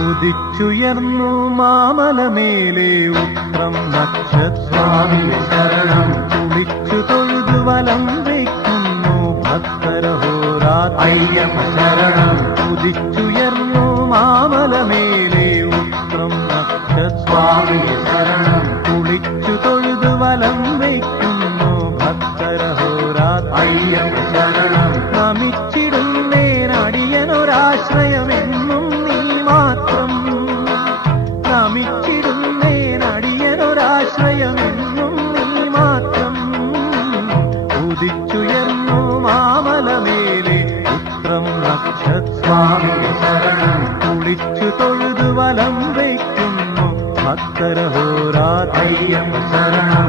ഉദിച്ചുയർന്നു മാമലമേലെ ഉത്രം നക്ഷസ്വാമി ശരണം കുളിച്ചു തൊഴുതു വലം വയ്ക്കുന്നു ഭക്തരഹോരാത്ര അയ്യപ്പ ശരണം ഉദിച്ചുയർന്നു മാമലമേലെ ഉത്രം നക്ഷസ്വാമി ശരണം കുളിച്ചു തൊഴുതു വലം വയ്ക്കുന്നു ഭക്തരഹോരാത്ര അയ്യപ്പ ശരണം നമിച്ചിടുന്നേനടിയനൊരാശ്രയമെന്നും നീ മാത്രം നമിച്ചിടുന്നേനടിയനൊരാശ്രയമെന്നും നീ മാത്രം ഉദിച്ചുയർന്നു മാമലമേലെ ഉത്രം നക്ഷസ്വാമി ശരണം കുളിച്ചു തൊഴുതു വലം വയ്ക്കുന്നു ഭക്തരഹോരാത്ര അയ്യപ്പ ശരണം